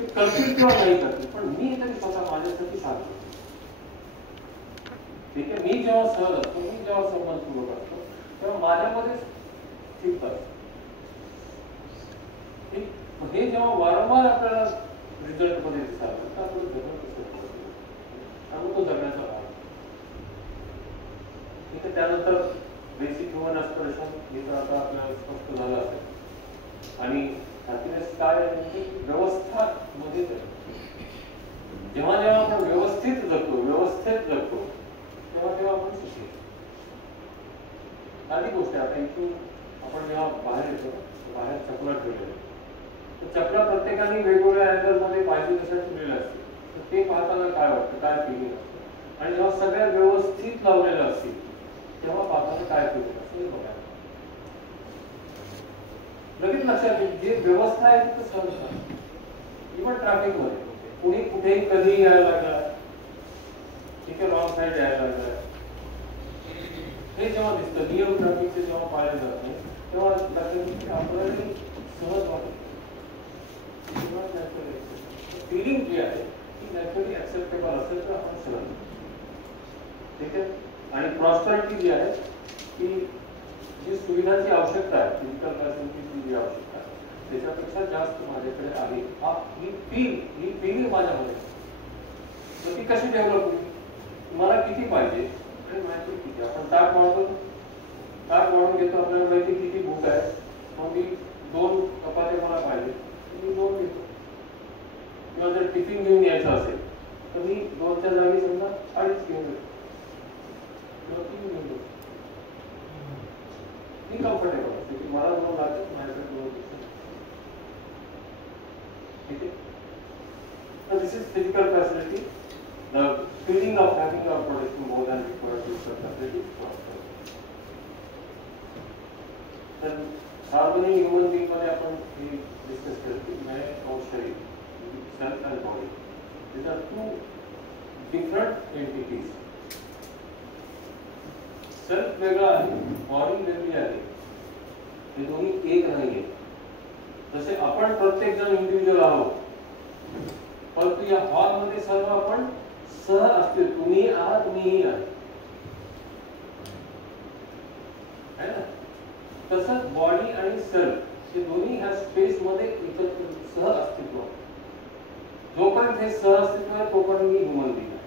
ते करतील किंवा नाही करतील, पण मी तरी स्वतः माझ्यासाठी सांगतो. ठीक आहे, मी जेव्हा सहज असतो, मी जेव्हा संबंधपूर्वक असतो, तेव्हा माझ्यामध्येच ठीक असतं. हे जेव्हा वारंवार आपल्याला रिझल्ट मध्ये दिसायला तर आपण जगणं कसं त्यामुळे तो जगण्याचा भाग. ठीक आहे, त्यानंतर बेसिक ह्युमन ॲस्पिरेशन हे तर आता आपल्याला स्पष्ट झालं असेल. आणि हॅपीनेस काय आहे, व्यवस्था मध्ये जेव्हा जेव्हा आपण व्यवस्थित जगतो तेव्हा तेव्हा आपण सुखी. साधी गोष्ट आहे. आता इथून आपण जेव्हा बाहेर येतो, बाहेर चपला ठेवलेलं, तर चपला प्रत्येकाने वेगवेगळ्या अँगलमध्ये पाहिजे तशा ठेवलेल्या असते. तर ते पाहताना काय वाटतं, काय फिलिंग असतं. आणि जेव्हा सगळ्या व्यवस्थित लावलेलं असतील तेव्हा पाहताना काय फिलिंग असते बघा. लगेच लक्षात येईल जे व्यवस्था आहे तिथं सहज. इव्हन ट्रॅफिक मध्ये कुणी कुठेही कधीही यायला लागला, ठीक आहे, रॉंग साईड यायला लागला, हे जेव्हा दिसतं नियम ट्रॅफिकचे जेव्हा पाळले जात नाही तेव्हा लक्षात येईल आपल्याला सहज वाटतं. फिलिंग जी आहे ती नॅचरली ऍक्सेप्टेबल असेल तर आपण सहज. ठीक आहे, आणि प्रॉस्पेरिटी जी आहे ती जी सुविधांची आवश्यकता आहे, फिजिकल फॅसिलिटीची जी आवश्यकता आहे त्याच्यापेक्षा जास्त माझ्याकडे आहे, ही फिलिंग माझ्यामध्ये. तर ती कशी डेव्हलप होईल, मला किती पाहिजे आणि माहिती किती. आपण ताट वाढून घेतो, आपल्याला माहिती किती भूक आहे, मग मी 2 चपात्या मला पाहिजे, मी 2 घेतो. किंवा जर टिफिन घेऊन यायचं असेल तर मी 2च्या जागी समजा 2.5 घेऊन येतो किंवा 3 घेऊन येतो. मी कम्फर्टेबल असते की मला 2 लागतात, माझ्याकडे 2 घेतो. ठीक आहे, तर this is physical facility. The feeling of having our production more than required physical facility. Then harmony human being मध्ये आपण हे डिस्कस केलं की मैं और शरीर, self end body, these are 2 different entities. Self वेगळा आहे, बॉडी वेगळी आहे, हे दोन्ही एक नाहीये. जसे आपण प्रत्येक जण इंडिव्हिज्युअल आहोत, परंतु या हॉल मध्ये सर्व आपण सह असते. तुम्ही आहात, मीही आहे ना. तसंच बॉडी आणि सेल्फ हे दोन्ही ह्या स्पेस मध्ये एकत्र सह अस्तित्व. जोपर्यंत हे सह अस्तित्व आहे तोपर्यंत मी ह्युमन बीइंग आहे.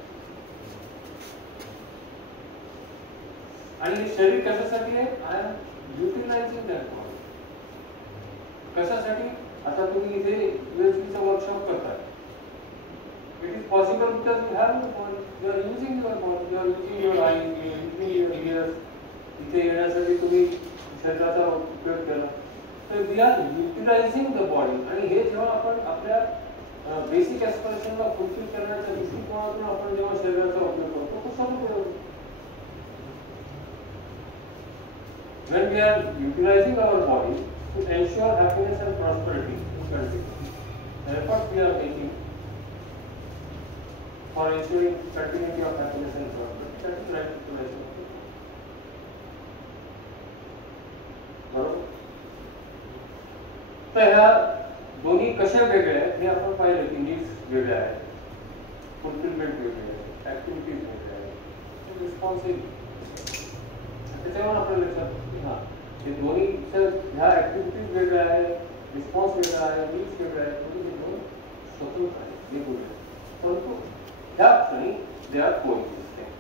आणि हे शरीर कशासाठी आहे, I am utilising that body. कशासाठी, आता तुम्ही इथे यूएसबीचं वर्कशॉप करताय. It is possible because you have no body. You are using your body. You are using your eyes. You are using your ears. इथे येण्यासाठी तुम्ही शरीराचा उपयोग केला. तर we are utilizing the body. आणि हे जेव्हा आपण आपल्या बेसिक ॲस्पिरेशनला फुलफिल करण्याच्या दृष्टिकोनातून आपण जेव्हा शरीराचा उपयोग करतो तो सदुपयोग. When we are utilizing our body to ensure happiness and prosperity in country, the efforts we are making for ensuring continuity of happiness and prosperity, that is right utilization. बरोबर. तर ह्या दोन्ही कशा वेगळ्या आहेत हे आपण पाहिलं की नीड्स वेगळ्या आहेत, फुलफिलमेंट वेगळे आहे, ऍक्टिव्हिटीज वेगळ्या आहेत, रिस्पॉन्सिबिलिटी. त्याच्यावर आपल्याला लक्षात की हा हे दोन्ही ह्या ऍक्टिव्हिटीज वेगळ्या आहेत, रिस्पॉन्स वेगळा आहे, नीड्स वेगळ्या आहेत, म्हणजे हे दोन स्वतंत्र आहेत, वेगवेगळे. परंतु ह्या क्षणी दे आर कोएक्झिस्टिंग.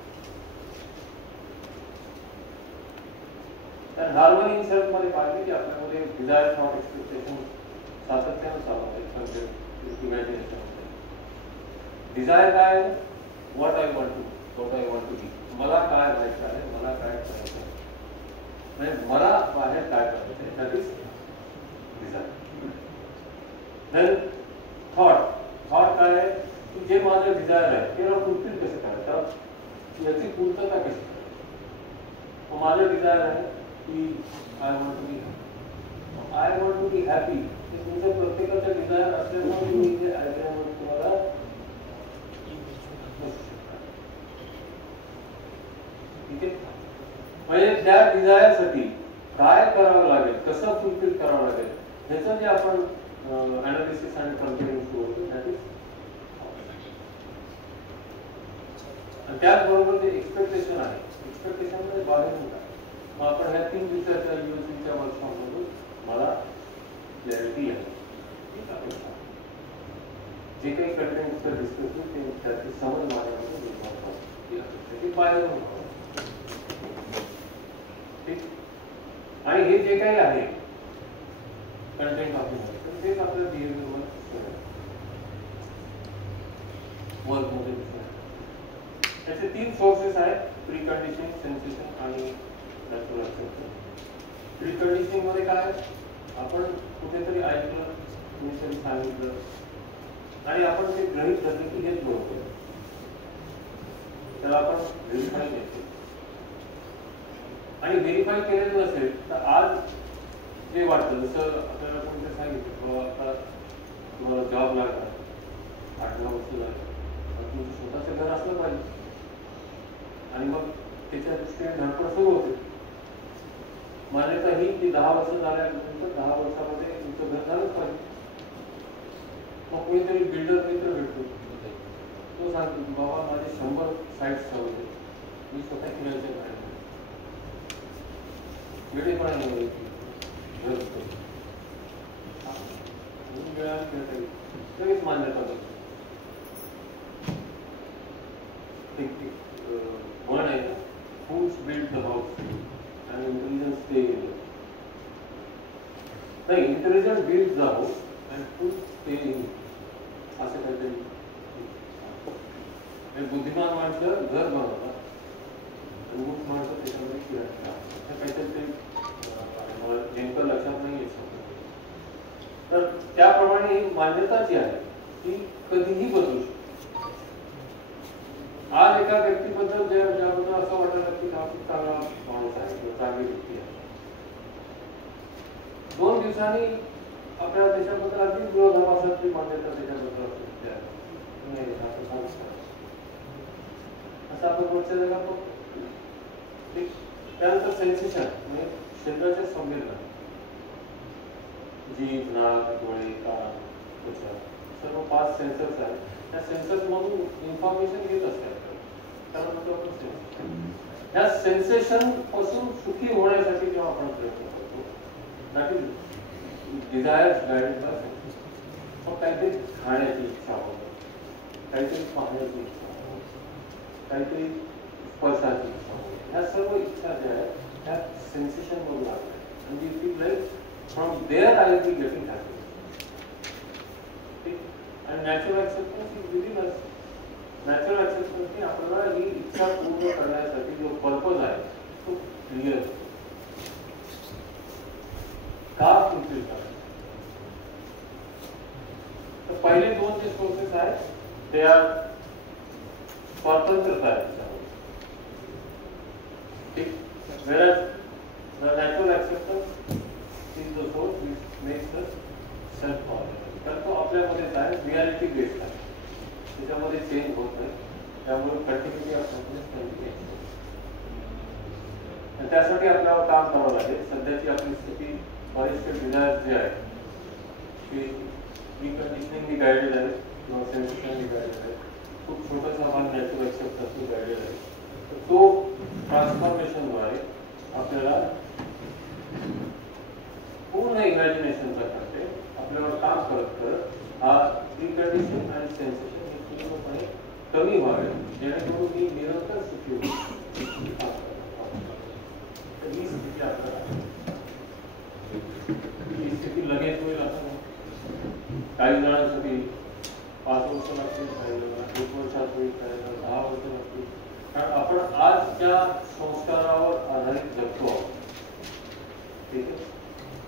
तर हार्मनी इन सेल्फ मध्ये पाहिजे की आपल्यामध्ये डिझायर, थॉट, एक्सपेक्टेशन सातत्यानं चालू आहे. इमॅजिनेशन डिझायर काय आहे, व्हॉट आय वॉन्ट टू बी. मला काय व्हायचं आहे, मला काय करायचं आहे, म्हणजे मला बाहेर काय करायचं आहे, that is desire. Then thought काय आहे की जे माझं डिझायर आहे ते मला फुलफिल कसं करायचं, याची पूर्तता कशी करायची. माझं डिझायर आहे की I want to be happy. तुमच्या प्रत्येकाचं डिझायर असल्यामुळे तुम्ही जे आयडियामध्ये तुम्हाला ठीक आहे. म्हणजे त्या डिझायरसाठी काय करावं लागेल, कसं फुलफिल करावं लागेल ह्याचं जे आपण अनालिसिस आणि कंपेअरिंग सुरू होतो त्याचबरोबर जे एक्सपेक्टेशन आहे, एक्सपेक्टेशनमध्ये बाहेर होता. मग आपण ह्या 3 दिवसाच्या युएससीच्या वर्कशॉपमधून मला क्लॅरिटी आहे. जे काही कंटेंट डिस्कस होईल ते त्याची समज माझ्यामध्ये निर्माण होईल, ती बाहेर होणार. ठीक. आणि हे जे काही आहे कंटेंट आपल्याला तेच आपल्या बिहेवियरवर वर्कमध्ये दिसणार. त्याचे 3 सोर्सेस आहेत, प्री कंडिशनिंग, सेन्सेशन आणि नॅचरल ऍक्सेप्टन्स. प्री कंडिशनिंग मध्ये काय, आपण कुठेतरी ऐकलं, कुणीतरी सांगितलं आणि आपण ते गृहीत धरले की हेच बरोबर आहे, त्याला आपण व्हेरीफाय केलं. आणि व्हेरीफाय केलेलं नसेल तर आज जे वाटतं, जसं आपल्याला कोणतं सांगितलं बाबा आता तुम्हाला जॉब लागला, 8-9 वर्ष झालं, तुमचं स्वतःचं घर असलं पाहिजे आणि मग त्याच्या दृष्टीने धडपड सुरू होते. मान्यता ही की 10 वर्ष झाल्यानंतर 10 वर्षामध्ये तुमचं घर झालंच पाहिजे. मग कोणीतरी बिल्डर मित्र भेटतो, तो सांगतो की बाबा माझे 100 साईट्स हवे, मी स्वतः फिरायचं काय वेळेपणा नाही घर लगेच मान्यता करतो. म्हण आहे ना, fools build the house and intelligence stay in it. नाही, intelligence builds the house and fools stay in it. असं काहीतरी बुद्धिमान माणसं घर बनवतात आणि मूठ माणसं त्याच्यामध्ये फिरतात, काहीतरी ते मला नेमकं लक्षात नाही येत. तर त्याप्रमाणे ही मान्यता जी आहे ती कधीही बदलू शकते. आज एका व्यक्तीबद्दल ज्याबद्दल असं वाटलं की हा खूप चांगला माणूस आहे किंवा चांगली व्यक्ती आहे, 2 दिवसांनी आपल्या देशाबद्दल अगदी विरोधाभासाची मान्यता त्याच्याबद्दल असते. असं आपण रोजच्या जगात बघतो. त्यानंतर सेन्सेशन म्हणजे शरीराच्या संवेदना, जीभ, नाक, डोळे, कान, त्वचा, सर्व 5 सेन्सर्स आहेत. त्या सेन्सर्स मधून इन्फॉर्मेशन येत असतात. या सेन्सेशन पासून सुखी होण्यासाठी जेव्हा आपण प्रयत्न करतो, that is desires guided by census. मग काहीतरी खाण्याची इच्छा होते, काहीतरी पाहण्याची इच्छा होते, काहीतरी स्पर्शाची इच्छा होते. ह्या सर्व इच्छा ज्या आहेत त्या सेन्सेशन मधून लागतात आणि you feel like from there I will be getting happy. आणि natural acceptance is within us. Natural ऍक्सेप्टन्सने आपल्याला ही इच्छा पूर्ण करण्यासाठी जो पर्पज आहे तो क्लिअर का फुलफिल करायचं. तर पहिले 2 जे सोर्सेस आहेत ते स्वतंत्रता आहे. ठीक. Whereas the natural acceptance is the source which makes us self-oriented. कारण तो आपल्यामध्येच आहे, रियालिटी बेस्ड आहे, त्याच्यामध्ये चेंज होत नाही. त्यामुळे कंटिन्युटी आपल्यामध्ये आणि त्यासाठी आपल्याला काम करावं लागेल. सध्याची आपली स्थिती बरेचसे डिझायर्स जे आहेत ते रिकंडिशनिंगली गायडेड आहेत किंवा सेन्सेशनली गायडेड आहेत. खूप छोटासा भाग नॅचरल ऍक्सेप्टन्सनी गायडेड आहे. तर तो ट्रान्सफॉर्मेशनद्वारे आपल्याला पूर्ण इमॅजिनेशनचा करते आपल्यावर काम करत करत हा रिकंडिशन आणि सेन्सेशन हे पूर्णपणे कमी व्हावे, जेणेकरून मी निरंतर सुखी होईल. ही स्थिती आपल्याला ही स्थिती लगेच होईल असं नाही. काही जणांसाठी 5 वर्ष लागतील, काही जणांना 1 वर्षात होईल, काही जणांना 10 वर्ष लागतील. कारण आपण आज ज्या संस्कारावर आधारित जगतो आहोत, ठीक आहे,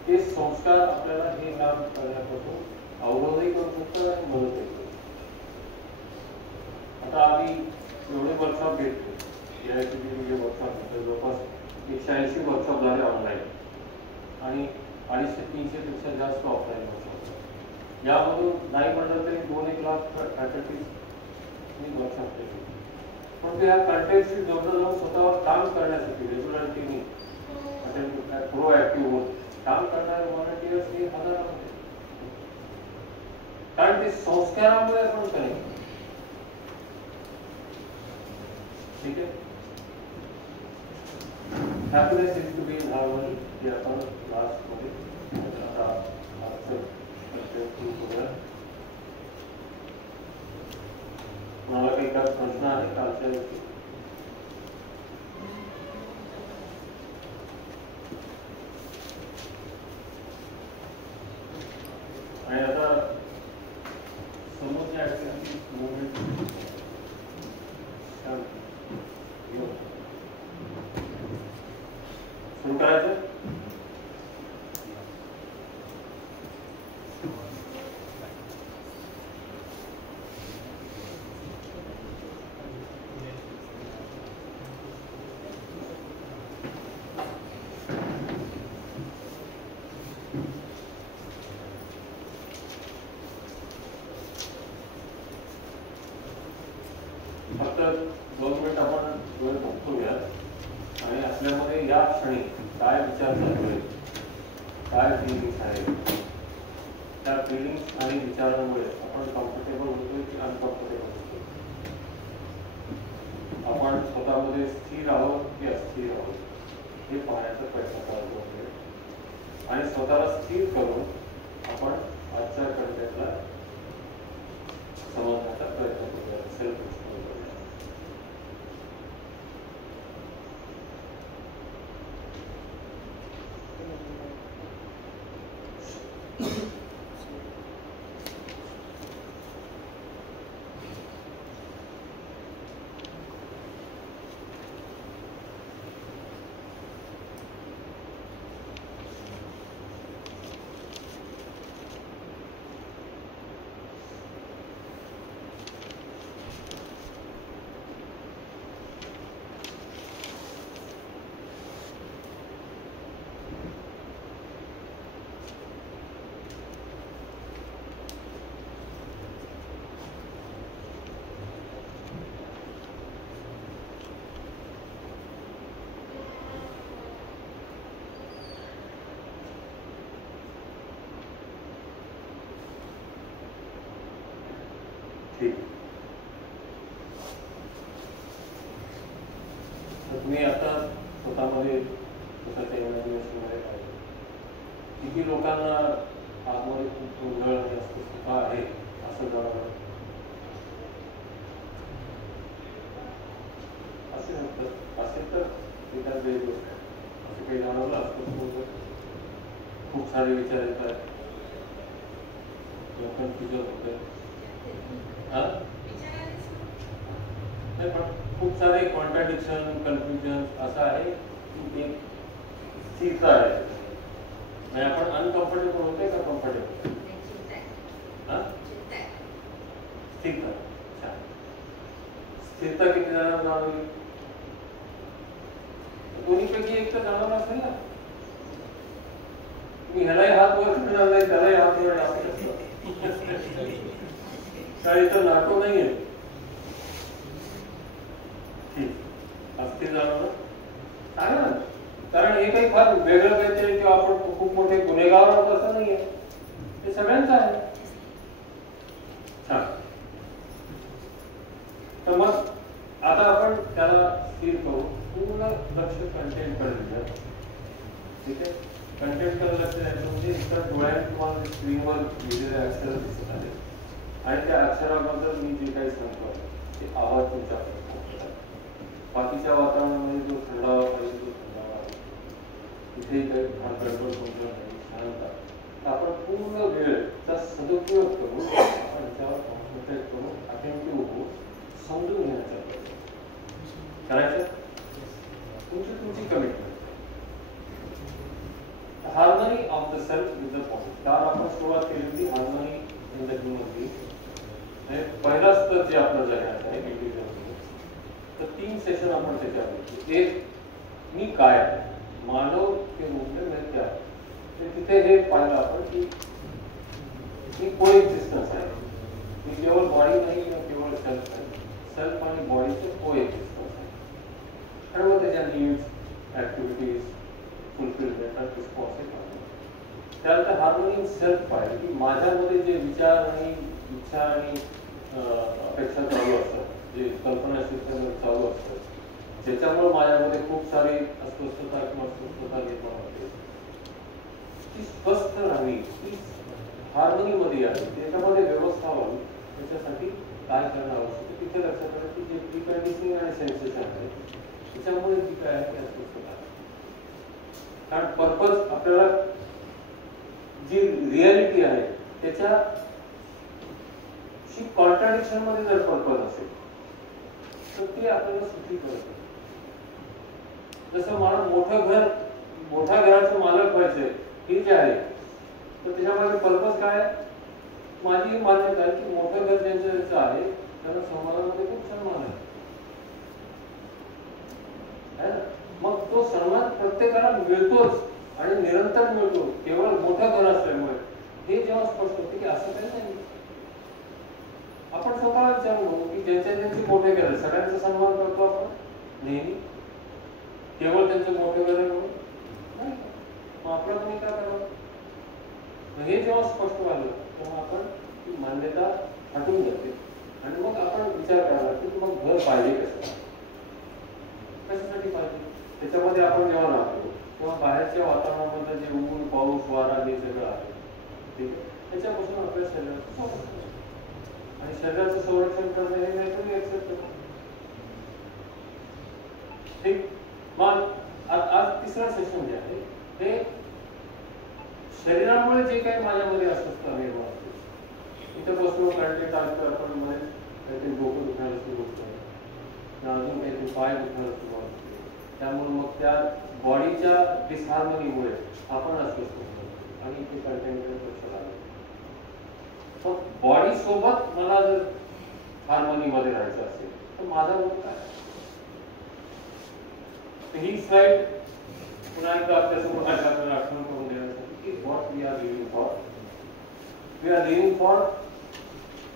ते संस्कार आपल्याला हे काम करण्यापासून अवरोधही करू शकतात आणि मदतही करू शकतात. आता आम्ही एवढे वर्कशॉप घेतले, AICTE वर्कशॉप घेतले, जवळपास 180 वर्कशॉप झाले ऑनलाईन आणि 250-300 पेक्षा जास्त ऑफलाईन वर्कशॉप. यामधून नाही म्हणलं तरी 2-1 लाख फॅकल्टीज वर्कशॉप घेतले. पण ते ह्या कंटेंटशी जोडलं जाऊन स्वतःवर काम करण्यासाठी रेग्युलरिटीने प्रोएक्टिव्ह होत काम करणारे व्हॉलंटियर्स हे हजारामध्ये. कारण ते संस्कारामुळे आपण करेल. ठीक आहे. Happiness is to be in harmony हे आपण लास्ट मध्ये आता मला काही का प्रश्न आहे कालच्या दिवशी? आणि आता समोरच्या ऍक्टिव्हिटी मुवमेंट सुरू करायचं. फक्त 2 मिनिट आपण डोळे बघूया आणि आपल्यामध्ये या क्षणी काय विचार चालतोय, काय फिलिंग्स आहेत, त्या फिलिंग्स आणि विचारांमुळे आपण कम्फर्टेबल होतोय की अनकम्फर्टेबल होतोय, आपण स्वतःमध्ये स्थिर आहोत की अस्थिर आहोत हे पाहण्याचा प्रयत्न करतो. आणि स्वतःला स्थिर करून आपण आजच्या कंटेंटला समजण्याचा प्रयत्न करूया. सेल्फ एक्सप्लोर करूया. ठीक. तर तुम्ही आता स्वतःमध्ये स्वतःच्या इमॅजिनेशनमध्ये पाहिजे किती लोकांना आतमध्ये खूप गोंधळ जास्त सुख आहे असं जाणवलं असेल तर एखाद वेळ गोष्ट असं काही जाणवलं असतं. खूप सारे विचार येत आहेत, कन्फ्युजन होतंय. नाही पण खूप सारे कॉन्ट्राडिक्शन कन्फ्युजन असं आहे की एक स्थिरता आहे. म्हणजे आपण अनकम्फर्टेबल होते का कम्फर्टेबल? स्थिरता. छान. स्थिरता किती जणांना जाणवली? दोन्हीपैकी एक तर जाणवलं असेल ना. तुम्ही ह्यालाही हात वर करणार नाही, त्यालाही हात वर काही तर नाटो नाहीये. ठीक. अस्थिर जाणवलं आहे ना. कारण हे काही फार वेगळं काहीतरी किंवा आपण खूप मोठे गुन्हेगार आहोत असं नाहीये. हे सगळ्यांचं आहे. छान. तर मग आता आपण त्याला स्थिर करू, पूर्ण लक्ष कंटेंट कडे द्या. ठीक आहे. कंटेंट कडे लक्ष द्यायचं म्हणजे इतर डोळ्यात तुम्हाला स्क्रीनवर लिहिलेले अक्षर दिसत आहे आणि त्या अक्षराबद्दल मी जे काही सांगतो ते आवाज तुमच्याकडे पोहोचतात. बाकीच्या वातावरणामध्ये जो थंडावा पाहिजे तो थंडावा आहे. इथे काही फार गडबड होणार नाही, शांत. आपण पूर्ण वेळचा सदुपयोग करून आपण त्यावर कॉन्सन्ट्रेट करून अटेंटिव्ह होऊन समजून घेण्याचा करायचं. तुमची commitment. Harmony of the self with the body. काल आपण सुरुवात केली होती harmony in the human being. पहिला स्तर जे आपलं जगण्याचं आहे इंडिव्हिज्युअल. तर 3 सेशन आपण त्याच्यावर. एक, मी काय आहे, मानव के रूप में मैं क्या आहे. तिथे हे पाहिलं आपण की मी को एक्झिस्टन्स आहे. मी केवळ बॉडी नाही किंवा केवळ सेल्फ आहे. सेल्फ आणि बॉडीचं को एक्झिस्टन्स आहे. आणि मग त्याच्या नीड्स ऍक्टिव्हिटीज फुलफिलमेंट आणि रिस्पॉन्सिबल. त्यानंतर हार्मनी इन सेल्फ पाहिजे की माझ्यामध्ये जे विचार आणि इच्छा आणि अपेक्षा चालू असतात, जे कल्पना सिस्टममध्ये चालू असतात ज्याच्यामुळे माझ्यामध्ये खूप सारी अस्वस्थता किंवा स्वस्थता निर्माण होते, ती स्वस्थ राहावी, ती हार्मनीमध्ये यावी, त्याच्यामध्ये व्यवस्था व्हावी, त्याच्यासाठी काय करणं आवश्यक आहे तिथे लक्षात आलं की जे प्रीकंडिशनिंग आणि सेन्सेशन आहे त्याच्यामुळे जी काय आहे ते अस्वस्थता आहे. कारण पर्पज आपल्याला जी रियालिटी आहे त्याच्या कॉन्ट्राडिक्शन मध्ये जर पर्पज असेल तर ते आपल्याला सुखी करत. जसं मला मोठ्या घराचं मालक व्हायचंय हे जे आहे तर त्याच्यामध्ये पर्पज काय आहे? माझी मान्यता आहे की मोठं घर ज्यांचं आहे त्यांना समाजामध्ये खूप सन्मान आहे ना. मग तो सन्मान प्रत्येकाला मिळतोच आणि निरंतर मिळतो, केवळ मोठं घर असल्यामुळे. हे जेव्हा स्पष्ट होते की असं काही नाही. आपण स्वतःला विचारून बघू की ज्यांचे मोठे घर आहे सगळ्यांचा सन्मान करतो आपण नेहमी, केवळ त्यांचं मोठे घर आहे म्हणून नाही. मग आपलं कोणी काय करावं? हे जेव्हा स्पष्ट झालं तेव्हा आपण ती मान्यता हटून जाते आणि मग आपण विचार करायला की मग घर पाहिजे कसं, कशासाठी पाहिजे. त्याच्यामध्ये आपण जेव्हा राहतो तेव्हा बाहेरच्या वातावरणामध्ये जे ऊन पाऊस वारा हे सगळं आहे ठीक आहे, त्याच्यापासून आपल्या शरीराचं संरक्षण आणि शरीराचं संरक्षण करणं हे नॅचरली एक्सेप्ट करतो. ठीक. मग आज तिसरं सेशन जे आहे हे शरीरामुळे जे काही माझ्यामध्ये अस्वस्थता निर्माण होते, इथं बसलो कंटेंट टाकतो आपण मध्ये काहीतरी डोकं दुखायला सुरू होतं, अजून काहीतरी पाय दुखायला सुरुवात होते, त्यामुळे मग त्या बॉडीच्या डिसहार्मनीमुळे आपण अस्वस्थ होतो आणि इथे कंटेंटकडे लक्ष लागलं. मग बॉडी सोबत मला जर हार्मनीमध्ये राहायचं असेल तर माझा रोग काय? ही स्लाइड पुन्हा एकदा आपल्यासमोर आपल्याला आठवण करून देण्यासाठी की what we are living for. We are living for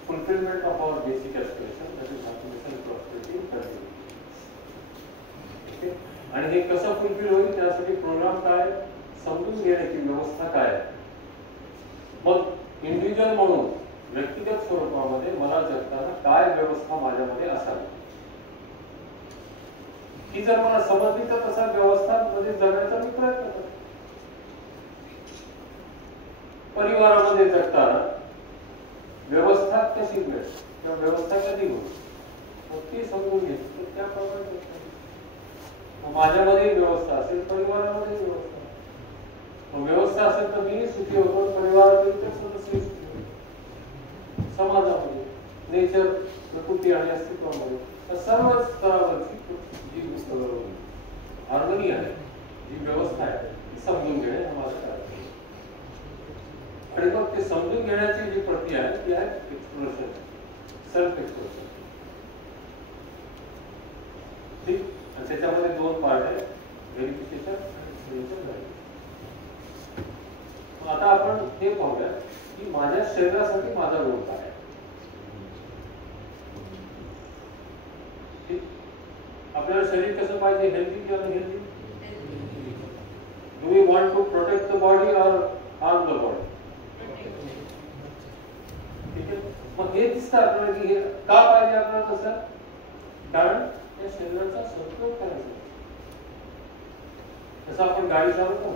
fulfillment of our basic aspiration, that is happiness and prosperity and continuity. Okay? आणि हे कसं फुलफिल होईल त्यासाठी प्रोग्राम काय, समजून घेण्याची व्यवस्था काय आहे. मग इंडिव्हिज्युअल म्हणून व्यक्तिगत स्वरूपामध्ये मला जगताना काय व्यवस्था माझ्यामध्ये असावी ही जर मला समजली तर तसा व्यवस्थांमध्ये जगायचा मी प्रयत्न करतो. परिवारामध्ये जगताना व्यवस्था कशी मिळेल किंवा व्यवस्था कधी होईल मग ती समजून घ्यायची, तर त्याप्रमाणे माझ्यामध्ये व्यवस्था असेल, परिवारामध्ये व्यवस्था, मग व्यवस्था असेल तर मी सुखी होतो, परिवारातील इतर सदस्य सुखी होतो, समाजामध्ये नेचर प्रकृती आणि अस्तित्वामध्ये सर्व स्तरावरची जी हार्मनी आहे, जी व्यवस्था आहे ती समजून घेणे हा माझा कार्य. आणि मग ते समजून घेण्याची जी प्रक्रिया आहे ती आहे एक्सप्लोरेशन, सेल्फ एक्सप्लोरेशन. ठीक. आणि त्याच्यामध्ये दोन पार्ट आहे, व्हेरिफिकेशन आणि व्हेरिफिकेशन. आता आपण हे पाहूया की माझ्या शरीरासाठी माझा रोल काय आहे. आपल्याला शरीर कसं पाहिजे, हेल्दी किंवा unhealthy? Do we want to protect the body or harm the body? ठीक आहे. मग हे दिसतं आपल्याला की हे का पाहिजे आपल्याला तसं, कारण त्या शरीराचा संतोष करायचा. तसं आपण गाडी चालवतो,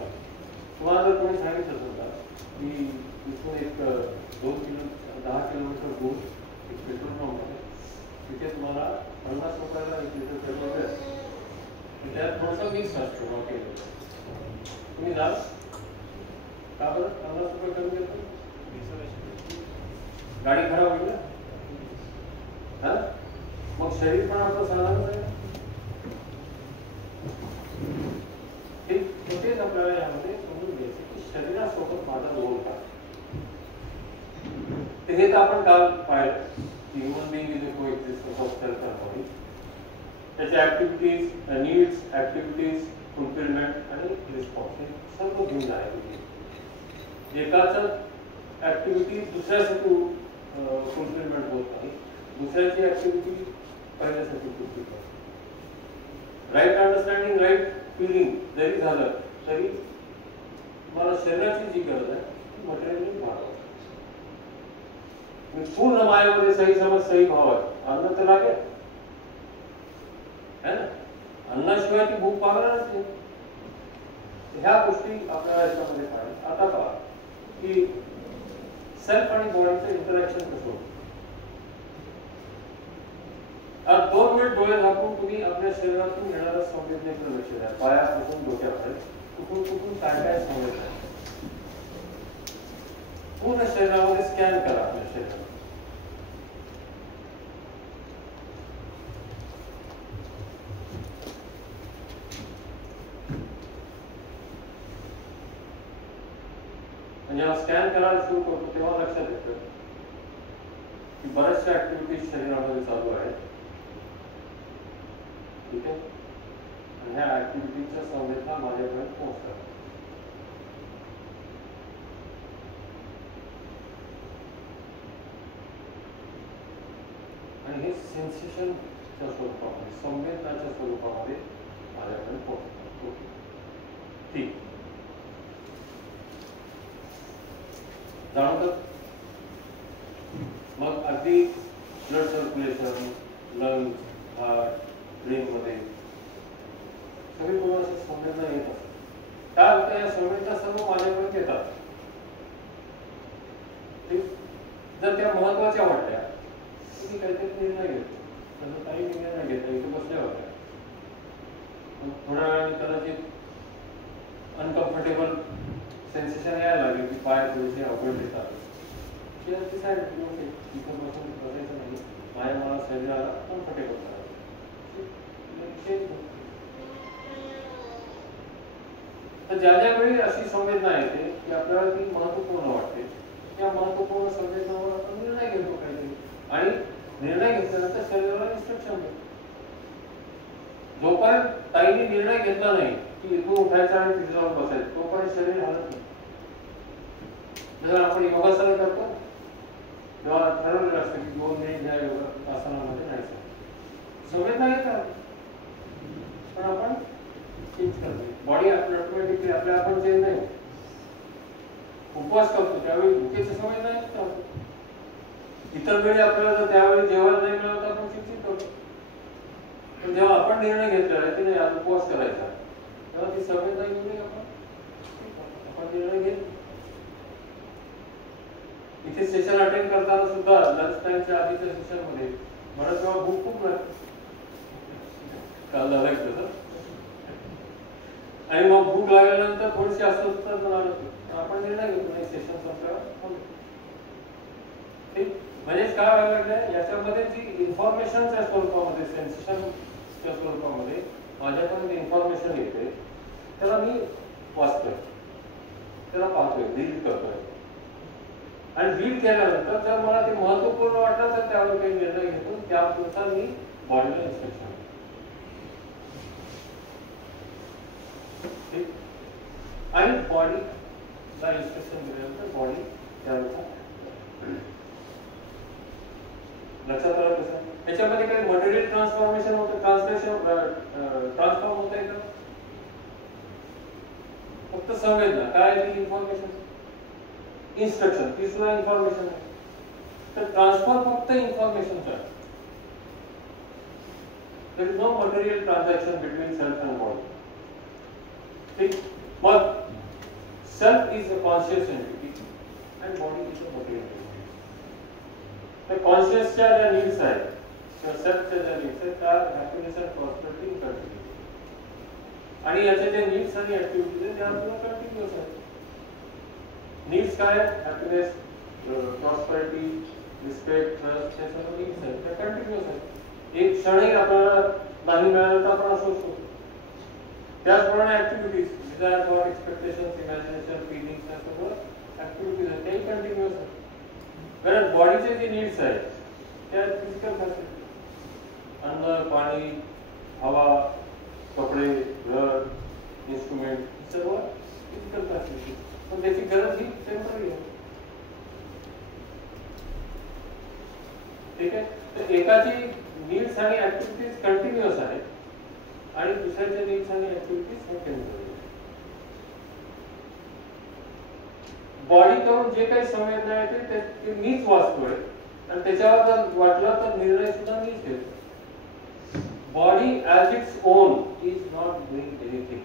तुम्हाला जर कोणी सांगितलं होतं की इथून एक 10 किलोमीटर दूर एक पेट्रोल पंप आहे, तिथे तुम्हाला 50 रुपयाला 1 लिटर पेट्रोल मिळेल, त्यात थोडंसं मिक्स असतो केलं, तुम्ही जाल का बरं? 50 रुपये कमी देतो, गाडी खराब होईल ना. मग शरीर पण आपलं साधारण आहे. तेच आपल्याला यामध्ये समजून घ्यायचं की शरीरासोबत माझा रोल काय. हे तर आपण काल पाहिलं की human being is a coexistence of self and body. त्याच्या ऍक्टिव्हिटीज, नीड्स, ऍक्टिव्हिटीज, फुलफिलमेंट आणि रिस्पॉन्स हे सर्व भिन्न आहे. एकाच ऍक्टिव्हिटी दुसऱ्यासाठी फुलफिलमेंट होत नाही, दुसऱ्याची ऍक्टिव्हिटी पहिल्यासाठी फुलफिल होते. राईट अंडरस्टँडिंग, राईट फिलिंग जरी झालं तरी मला शरीराची जी गरज आहे ती मटेरियली भागावं. मी पूर्ण मायामध्ये सही समज सही भाव आहे, अन्न तर लागेल है ना. अन्नाशिवाय ती भूक भागणारच नाही. ह्या गोष्टी आपल्याला याच्यामध्ये पाहिजे. आता पहा की सेल्फ आणि बॉडीचं इंटरॅक्शन कसं होतं. आज 2 मिनिट डोळे झाकून तुम्ही आपल्या शरीरातून येणाऱ्या संवेदनेकडे लक्ष द्या. पायापासून डोक्यापर्यंत कुठून कुठून काय काय संवेदना आहे पूर्ण शरीरामध्ये स्कॅन करा. आपल्या शरीरात जेव्हा स्कॅन करायला सुरू करतो तेव्हा लक्षात येतं की बऱ्याचशा ऍक्टिव्हिटीज शरीरामध्ये चालू आहेत. ठीक आहे. आणि ह्या ऍक्टिव्हिटीजच्या संवेदना माझ्यापर्यंत पोहोचतात. आणि हे सेन्सेशनच्या स्वरूपामध्ये संवेदनाच्या स्वरूपामध्ये माझ्यापर्यंत पोहोचतात. ठीक. जाणवतं. मग अगदी blood circulation, lungs, heart, brain मध्ये सगळीकडून अशा संवेदना येत असतात. काय होतं, या संवेदना सर्व माझ्यापर्यंत येतात. जर त्या महत्वाच्या वाटल्या तुम्ही काहीतरी निर्णय घेतो. तसं काही निर्णय नाही घेतला, इथे बसल्या होत्या. थोड्या वेळाने कदाचित अनकम्फर्टेबल सेन्सेशन यायला लागले की पाय थोडेसे अवघड येतात. इथं बसून बसायचं नाही, माझ्या मला शरीराला कम्फर्टेबल करायचं. तर ज्या ज्या वेळी अशी संवेदना येते की आपल्याला ती महत्वपूर्ण वाटते, त्या महत्वपूर्ण संवेदनावर आपण निर्णय घेतो काहीतरी. आणि निर्णय घेतल्यानंतर शरीराला इन्स्ट्रक्शन देतो. जोपर्यंत ताईने निर्णय घेतला नाही की इथून उठायचं आणि तिथे जाऊन बसायचं, तोपर्यंत शरीर हलत नाही. जर आपण योगासनं करतो तेव्हा ठरवलेलं असतं की 2 मिनिट ह्या योगासनामध्ये जायचं. संवेदना येतात पण आपण चेंज करतो. बॉडी ऑटोमॅटिकली आपल्या आपण चेंज नाही होत. उपवास करतो त्यावेळी भुकेची संवेदना येतात. इतर वेळी आपल्याला जर त्यावेळी जेवायला नाही मिळालं तर आपण चिंतित होतो. पण जेव्हा आपण निर्णय घेतलेला आहे की नाही आज उपवास करायचा, तेव्हा ती संवेदना येऊ नये, आपण निर्णय घेतो. इथे सेशन अटेंड करताना सुद्धा लंच टाइमच्या आधीच्या सेशन मध्ये मला तेव्हा भूक खूप लागते. काल झालं तसं. आणि मग भूक लागल्यानंतर थोडीशी अस्वस्थता जाणवते. आपण निर्णय घेतो नाही सेशन संपल्यावर. ठीक. म्हणजेच काय व्हायला लागलं, याच्यामध्ये जी इन्फॉर्मेशनच्या स्वरूपामध्ये, सेन्सेशनच्या स्वरूपामध्ये माझ्यापर्यंत इन्फॉर्मेशन येते, त्याला मी वाचतोय, त्याला पाहतोय, रीड करतोय. आणि रीड केल्यानंतर जर मला ते महत्वपूर्ण वाटलं तर त्यावर काही निर्णय घेतो. त्यानुसार मी बॉडीला इन्स्ट्रक्शन देतो. आणि बॉडीला इन्स्ट्रक्शन दिल्यानंतर बॉडी त्यानुसार लक्षात आलं कसं. त्याच्यामध्ये काही मटेरियल ट्रान्सफॉर्मेशन होतं, ट्रान्सफॉर्म होत आहे का? फक्त संवेदना काय ती इन्फॉर्मेशन, इन्स्ट्रक्शन ती सुद्धा इन्फॉर्मेशन आहे. तर ट्रान्सफर फक्त इन्फॉर्मेशनचा आहे. There is no material transaction between self and body. ठीक. मग self is a conscious entity and body is a material entity. तर कॉन्शियसच्या ज्या नीड्स आहेत किंवा सेल्फच्या ज्या नीड्स आहेत त्या हॅपीनेस अँड प्रॉस्पेरिटी कंटिन्यू. आणि याच्या ज्या नीड्स आणि ऍक्टिव्हिटीज आहेत त्या सुद्धा कंटिन्यूअस आहेत. नीड्स काय आहेत? हॅपीनेस, प्रॉस्पेरिटी, रिस्पेक्ट, ट्रस्ट, हे सर्व नीड्स आहेत, त्या कंटिन्यूअस आहेत. एक क्षणही आपल्याला नाही मिळालं तर आपण असोच. त्याचप्रमाणे activities, desire, thought, expectations, imagination, feelings, या सर्व ऍक्टिव्हिटीज आहेत, तेही कंटिन्यूअस आहेत. कारण बॉडीचे जे नीड्स आहेत त्या फिजिकल फॅसिलिटी, अन्न, पाणी, हवा, कपडे, घर, इन्स्ट्रुमेंट, सर्व फिजिकल फॅसिलिटी. पण त्याची गरज ही टेम्पररी आहे. ठीक आहे. तर एकाची नीड्स आणि ऍक्टिव्हिटीज कंटिन्यूअस आहेत आणि दुसऱ्याच्या नीड्स आणि ऍक्टिव्हिटीज हे टेम्पररी. बॉडी करून जे काही संवेदना येते ते मीच वाचतोय आणि त्याच्यावर जर वाटलं तर निर्णय सुद्धा मीच घेतो. Body as its own is not doing anything.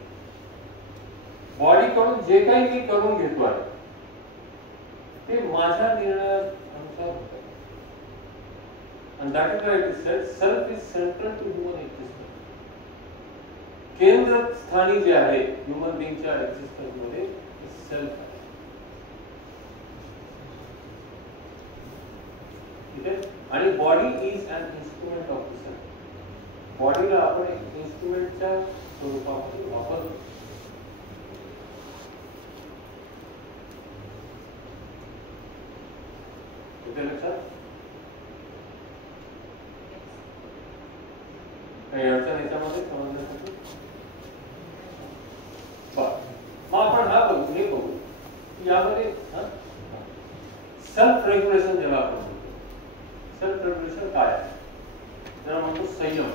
Body कडून जे काही मी करून घेतो आहे ते माझ्या निर्णयानुसार होतं. And that is why it is said self is central to human existence. केंद्र स्थानी जे आहे ह्युमन बीइंगच्या एक्झिस्टन्स मध्ये सेल्फ आहे. ठीक आहे. आणि body is an instrument of the self. बॉडीला आपण एक इन्स्ट्रुमेंटच्या स्वरूपामध्ये वापरतो. लक्षात काही अडचण याच्यामध्ये समजण्यासाठी मग आपण हा बघू हे बघू यामध्ये सेल्फ रेग्युलेशन जेव्हा आपण म्हणतो सेल्फ रेग्युलेशन काय आहे त्याला म्हणतो संयम.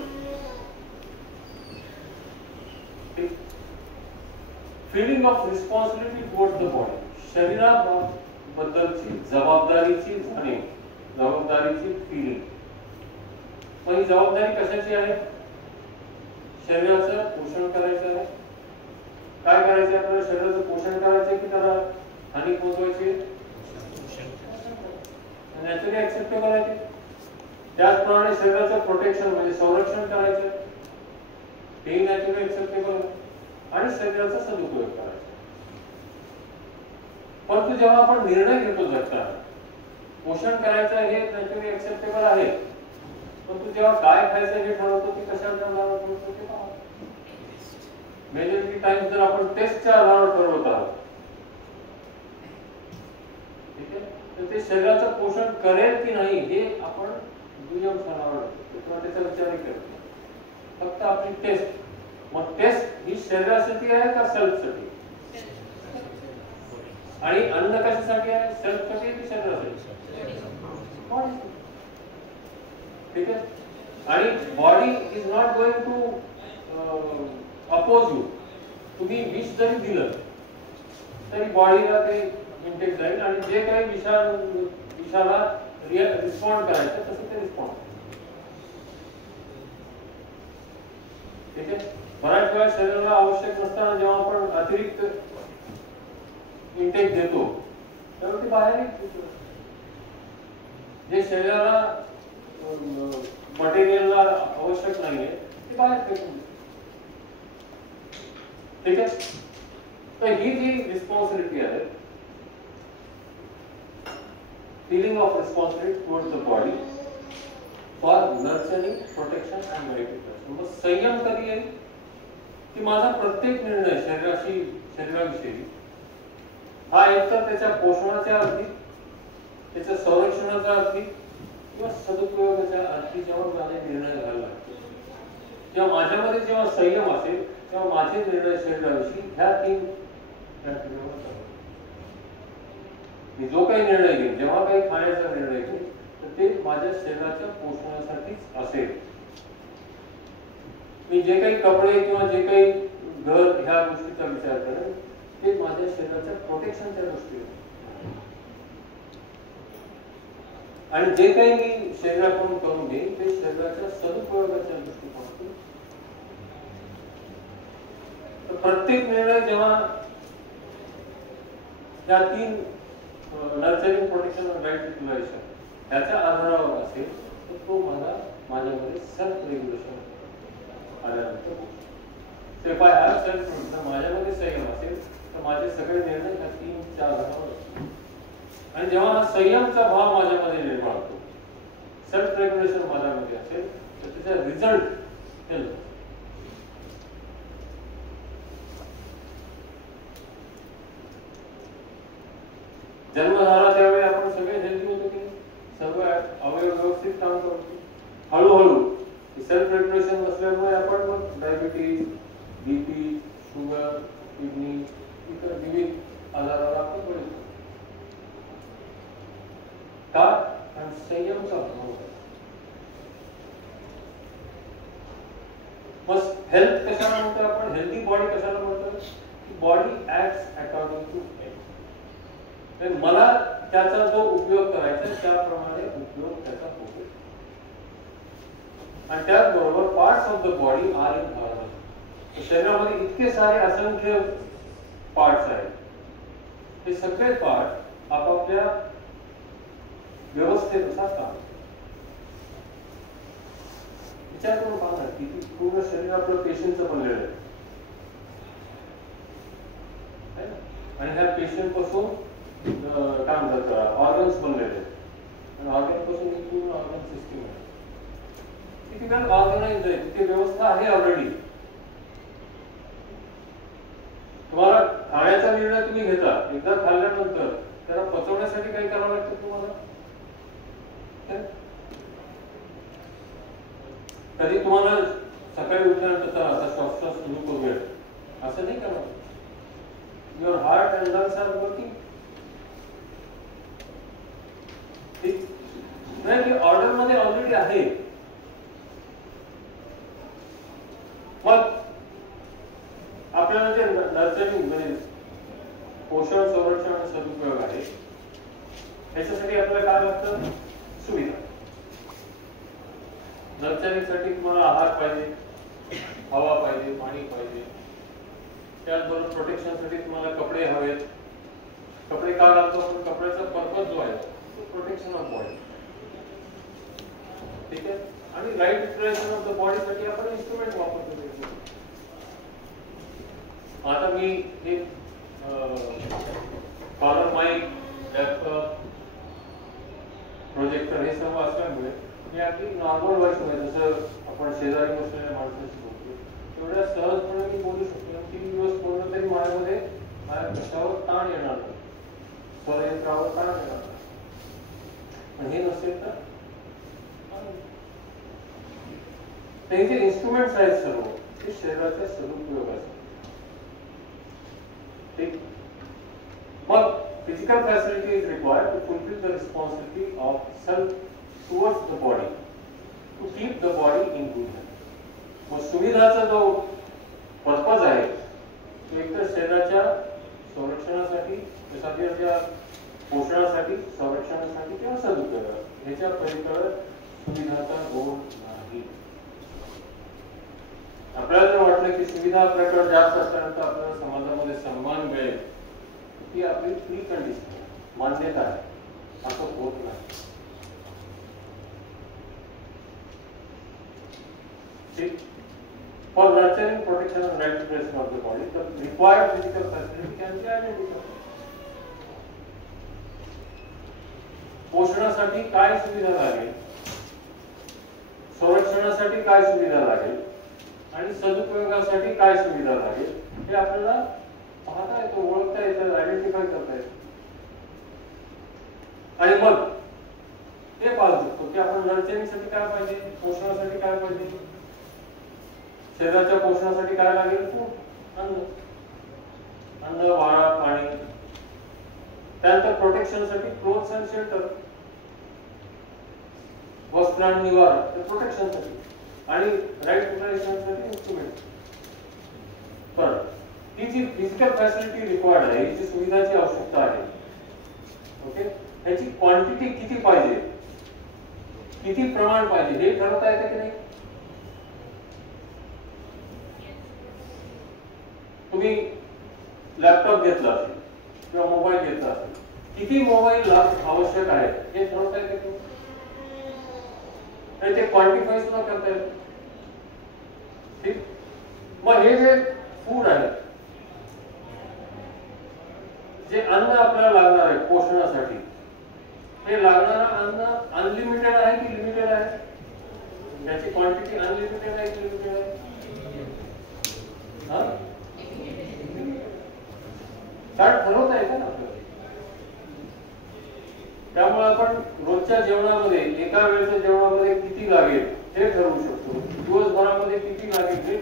Feeling of responsibility towards the body. शरीराबद्दलची जबाबदारीची जाणीव जबाबदारीची फिलिंग. मग ही जबाबदारी कशाची आहे. शरीराचं पोषण करायचं आहे. काय करायचं आपल्याला शरीराचं पोषण करायचं की त्याला हानी पोहोचवायची नॅचरली ऍक्सेप्ट करायचे. त्याचप्रमाणे शरीराचं प्रोटेक्शन म्हणजे संरक्षण करायचं हे नॅचरली ऍक्सेप्टेबल आणि शरीराचा सदुपयोग करायचा. परंतु जेव्हा आपण निर्णय घेतो जगताना पोषण करायचं हे नॅचरली ऍक्सेप्टेबल आहे परंतु जेव्हा काय खायचं हे ठरवतो की कशाच्या आधारावर ठरवतो ते पहा. मेजॉरिटी टाइम जर आपण टेस्टच्या आधारावर ठरवत आहोत ठीक आहे तर ते शरीराचं पोषण करेल की नाही हे आपण दुय्यम स्थानावर किंवा त्याचा विचार करतो. फक्त आपली टेस्ट. मग टेस्ट ही शरीरासाठी आहे का सेल्फसाठी. आणि अन्न कशासाठी आहे सेल्फसाठी की शरीरासाठी. ठीक आहे. आणि body is not going to oppose you. तुम्ही विष जरी दिलं तरी बॉडीला ते इंटेक जाईल आणि जे काही विषाला रिस्पॉन्ड करायचं तसं ते रिस्पॉन्ड. ठीक आहे. बऱ्याच वेळा शरीराला आवश्यक नसताना जेव्हा आपण अतिरिक्त इंटेक देतो तेव्हा ते बाहेर निघतो. जे शरीराला मटेरियलला आवश्यक नाहीये ते बाहेर फेकून. ठीक आहे. तर ही जी रिस्पॉन्सिबिलिटी आहे feeling of responsibility towards the body for nurturing protection and meditation. मग संयम कधी येईल की माझा प्रत्येक निर्णय शरीराविषयी हा एकतर त्याच्या पोषणाच्या अर्थी त्याच्या संरक्षणाच्या अर्थी किंवा सदुपयोगाच्या अर्थी जेव्हा माझे निर्णय घ्यायला लागतो तेव्हा माझ्यामध्ये जेव्हा संयम असेल तेव्हा माझे निर्णय शरीराविषयी ह्या तीन मी जो काही निर्णय घेईन जेव्हा काही खाण्याचा निर्णय घेईन तर ते माझ्या शरीराच्या पोषणासाठीच असेल. मी जे काही कपडे किंवा जे काही घर ह्या गोष्टीचा विचार करेन ते माझ्या शरीराच्या प्रोटेक्शनच्या दृष्टीने आणि जे काही मी शरीराकडून करून घेईन ते शरीराच्या सदुपयोगाच्या दृष्टिकोनातून. प्रत्येक निर्णय जेव्हा या तीन नर्चरिंग प्रोटेक्शन आणि राईट युटिलायझेशन ह्याच्या आधारावर असेल तर तो माझ्यामध्ये सेल्फ रेग्युलेशन आल्यानंतर ते पाय हा सेल्फ रेग्युलेशन माझ्यामध्ये संयम असेल तर माझे सगळे निर्णय ह्या तीनच्या आधारावर असतील. आणि जेव्हा हा संयमचा भाव माझ्यामध्ये निर्माण होतो सेल्फ रेग्युलेशन माझ्यामध्ये असेल तर त्याचा रिझल्ट हेल्थ. जन्म झाला त्यावेळी आपण सगळे हेल्दी होतो की सर्व अवयव व्यवस्थित काम करतो. हळूहळू सेल्फ रेग्युलेशन नसल्यामुळे आपण मग डायबिटीज बीपी शुगर किडनी इतर विविध आजाराला आपण बळी पडतो. का कारण संयमचा अभाव आहे. मग हेल्थ कशाला म्हणतो आपण हेल्दी बॉडी कशाला म्हणतो की body acts according to health. मला त्याचा जो उपयोग करायचा त्याप्रमाणे उपयोग त्याचा होतो. आणि त्याचबरोबर parts of the body are in harmony. शरीरामध्ये इतके सारे असंख्य पार्ट्स आहेत, हे सगळे पार्ट आपापल्या व्यवस्थेनुसार काम. विचार करून पाहणार की पूर्ण शरीर आपलं पेशंटचं बनलेलं आहे आणि ह्या पेशंट पासून काय म्हणतात ऑर्गन्स बनलेले आहेत आणि ऑर्गन पासून ही पूर्ण ऑर्गन सिस्टीम आहे. किती वेळ ऑर्गनाइज आहे, तिथे व्यवस्था आहे ऑलरेडी. तुम्हाला खाण्याचा निर्णय तुम्ही घेता, एकदा खाल्ल्यानंतर त्याला पचवण्यासाठी काय करावं लागतं तुम्हाला? कधी तुम्हाला सकाळी उठल्यानंतर आता श्वास सुरू करूया असं नाही करावं. Your heart and lungs are working. नाही की ऑर्डर मध्ये ऑलरेडी आहे. मग आपल्याला जे नर्चरिंग म्हणजे पोषण संरक्षण आणि सदुपयोग आहे याच्यासाठी आपल्याला काय लागतं? सुविधा. नर्चरिंग साठी तुम्हाला आहार पाहिजे, हवा पाहिजे, पाणी पाहिजे. त्याचबरोबर प्रोटेक्शन साठी तुम्हाला कपडे हवेत. कपडे का लागतो? पण कपड्याचा पर्पज जो आहे तो प्रोटेक्शन ऑफ बॉडी. ठीक आहे. आणि right utilisation of the body साठी आपण इन्स्ट्रुमेंट वापरतो. आता मी एक कॉलर माईक, लॅपटॉप, प्रोजेक्टर हे सर्व असल्यामुळे मी अगदी नॉर्मल व्हॉइस मध्ये जसं आपण शेजारी बसलेल्या माणसाशी बोलतो तेवढ्या सहजपणे मी बोलू शकतो. 3 दिवस बोललो तरी माझ्यामध्ये माझ्या कशावर ताण येणार नाही, स्वरयंत्रावर ताण येणार नाही. पण हे नसेल तर ते जे इन्स्ट्रुमेंट्स आहेत सर्व ते शरीराच्या सदुपयोगासाठी. ठीक. मग physical facility is required to fulfill the responsibility of self towards the body, to keep the body in good health. मग सुविधाचा जो पर्पज आहे तो एकतर शरीराच्या संरक्षणासाठी, शरीराच्या पोषणासाठी, संरक्षणासाठी किंवा सदुपयोगासाठी. ह्याच्या पलीकडे सुविधाचा रोल नाही. आपल्याला जर वाटलं की सुविधा प्रकार जास्त असल्यानंतर आपल्याला समाजामध्ये सन्मान मिळेल, ही आपली प्री कंडिशन मान्यता आहे. असं होत नाही. ठीक. For nurturing, protection and right expression of the body, the required physical facility can be identified. पोषणासाठी काय सुविधा लागेल, संरक्षणासाठी काय सुविधा लागेल आणि सदुपयोगासाठी काय सुविधा लागेल हे आपल्याला पाहता येतो, ओळखता येतं, आयडेंटिफाय करता येतं. आणि मग हे पाहू शकतो की आपण नर्चरिंगसाठी काय पाहिजे, पोषणासाठी काय पाहिजे, शरीराच्या पोषणासाठी काय लागेल, अन्न, अन्न, वारा, पाणी. त्यानंतर प्रोटेक्शनसाठी क्लोथ्स अँड शेल्टर, वस्त्र आणि निवारा, प्रोटेक्शनसाठी. आणि राईट युटिलायझेशनसाठी इन्स्ट्रुमेंट. पण ही जी फिजिकल फॅसिलिटी रिक्वायर्ड आहे, ही जी सुविधाची आवश्यकता आहे, ओके, याची क्वांटिटी किती पाहिजे, किती प्रमाण पाहिजे हे ठरवता येतं की नाही? तुम्ही लॅपटॉप घेतला असेल किंवा मोबाईल घेतला असेल, किती मोबाईल आवश्यक आहे हे ठरवता येतं की नाही? ते क्वांटिफाय सुद्धा करता येतं. ठीक. मग हे जे फूड आहे, जे अन्न आपल्याला लागणार आहे पोषणासाठी, हे लागणारं अन्न अनलिमिटेड आहे की लिमिटेड आहे? त्याची क्वांटिटी अनलिमिटेड आहे की लिमिटेड आहे? काय ठरवता येतं ना आपल्याला. त्यामुळे आपण रोजच्या जेवणामध्ये, एका वेळेच्या जेवणामध्ये किती लागेल हे ठरवू शकतो. दिवसभरामध्ये किती लागेल हे